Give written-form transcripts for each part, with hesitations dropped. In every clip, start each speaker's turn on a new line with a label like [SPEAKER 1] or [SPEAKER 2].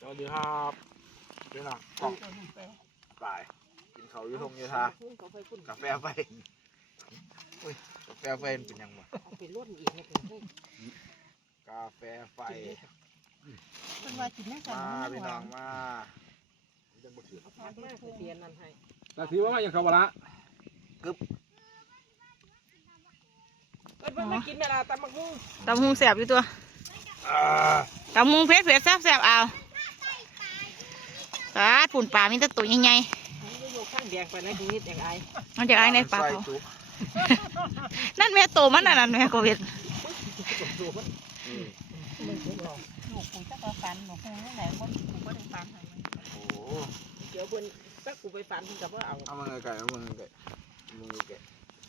[SPEAKER 1] วัสดีครับพี่น้องกล่องไปกินเขาอยู่ทงยูทากาแฟไฟกาแฟไฟเป็นยังไง
[SPEAKER 2] เป็นรุ่นอีกเนี่ยเป็น
[SPEAKER 1] กาแฟไฟ
[SPEAKER 2] เป็นว่ากินนั่งกัน
[SPEAKER 1] มาพี่น้องมา
[SPEAKER 2] เตียนนั่นให้
[SPEAKER 3] แต่ทีว่าอย่างเขาบละ
[SPEAKER 2] เพิ่นมากินเวลาตำบักหุ่ง
[SPEAKER 4] ตำหุงแสบอยู่ตัวตำหุงเผ็ดแซ่บเอาปลาฝุ่นปลามีแต่ตัวใหญ่
[SPEAKER 2] โยกข้างแดงไปนะทีนี้แดงไอ
[SPEAKER 4] ๆมันจะไอ้ในปลาเขานั่นแม่โตมันนั่นแม่โควิด
[SPEAKER 2] ลูกกูจะก็ฟันหนูคงไหนคนกูก็ได้ฟันให้มัน
[SPEAKER 1] โอ้
[SPEAKER 2] เดี๋ยวเพิ่นถ้ากูไปฟันเพิ่นก็บ่เอา
[SPEAKER 1] เอามือไก่เอามือไก่มือไก่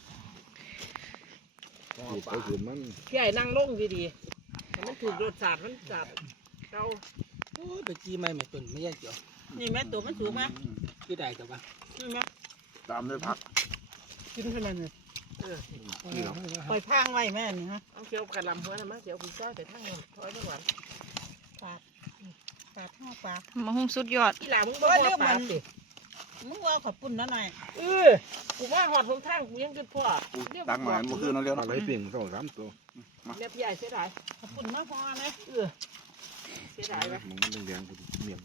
[SPEAKER 1] ไปขืนมัน
[SPEAKER 2] พี่ไอ้นั่งลงดีๆมันถูกรสชาติมันจัดเก่า
[SPEAKER 3] โอ้ยไปจี้ไม่เหม็นตุ่นไม่แย่เกี่ยว
[SPEAKER 2] นี่แม่ตัวมันสูงมั้ย
[SPEAKER 3] กี่ได้แต่ว่า
[SPEAKER 2] นี่แม่
[SPEAKER 1] ตามด้วยผัก
[SPEAKER 3] กินเท่านั้นเลย
[SPEAKER 2] ปล่อยพางไว้แม่นี่ฮะเอาเกี่ยวกระลำหัวนะมั้งเกี่ยวพี่ซ้อยไปทางนั้นถอยไปก่อนปาดห้าปาด
[SPEAKER 4] มาหุงสุดยอด
[SPEAKER 2] อีหล่ามึงบ่พอปาดสิมึงว่าขอบปุ่นนะหน่อยกูว่าหอดหนทางกูยังคิดพ่อ
[SPEAKER 1] ตักหมายเมื่อคืนนั่นเรียก
[SPEAKER 3] อะไรเปลี่ยนสองสามตัว
[SPEAKER 2] เนี่ยพี่ใหญ่เสียดายขอบปุ่นมาพอไหมเสียดายไหม
[SPEAKER 1] มึงเลี้ยงกูเมียม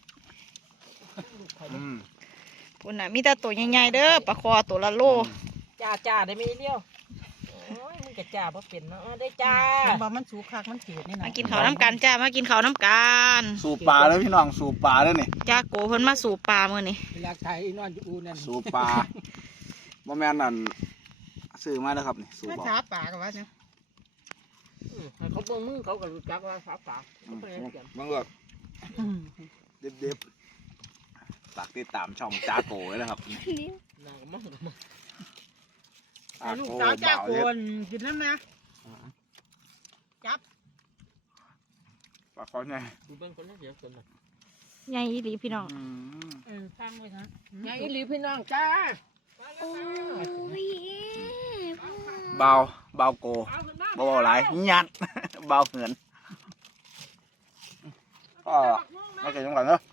[SPEAKER 4] ปุ่นน่ะมีแต่ตัวใหญ่ๆเด้อปลาคอตัวละโล
[SPEAKER 2] จ่าได้ไม่เลี้ยวโอ้ยมึงจะจ่าเพราะเป็นเนาะได้จ่าบอกมันสูคักมันเสียนี่นะ
[SPEAKER 4] มากินข้าวน้ำกันจ้ามากินข้าวน้ำกัน
[SPEAKER 1] สูบปลาเลยพี่น้องสูบปลาเลยนี่
[SPEAKER 4] จ้าโกเพิ่นมาสู่ปลามื้อนี้
[SPEAKER 3] เวลาไทยนอนอยู่อูนั่น
[SPEAKER 1] สูบปลาบ่แม่นนั่นซื้อมาแล้วครับนี่สูบ
[SPEAKER 2] ไม่
[SPEAKER 1] ป
[SPEAKER 2] ช้า
[SPEAKER 1] ลา
[SPEAKER 2] ป่ากับว่าเนี่ยเขาเบิ่งมึงเขาก็รู้จักว่าช้าป่า
[SPEAKER 1] บังเอิญเด็บฝากติดตามช่องจ้าโกไว้นะครับ
[SPEAKER 2] น่าก็มั่ง
[SPEAKER 1] ลูกสาวจ้าโก
[SPEAKER 2] กินน้ำนะจับ
[SPEAKER 1] ฝากคอยไง
[SPEAKER 2] กูเป็นคนละเดียวกันนะ
[SPEAKER 4] ใหญ่อีหลีพี่น้อง
[SPEAKER 2] ฟังไว้นะยายอีหลีพี่น้องจ้า
[SPEAKER 4] โอ้ย
[SPEAKER 1] เบาโกเบาหลายยัดเบาเหินก็ไม่เกินจังหวะเนอะ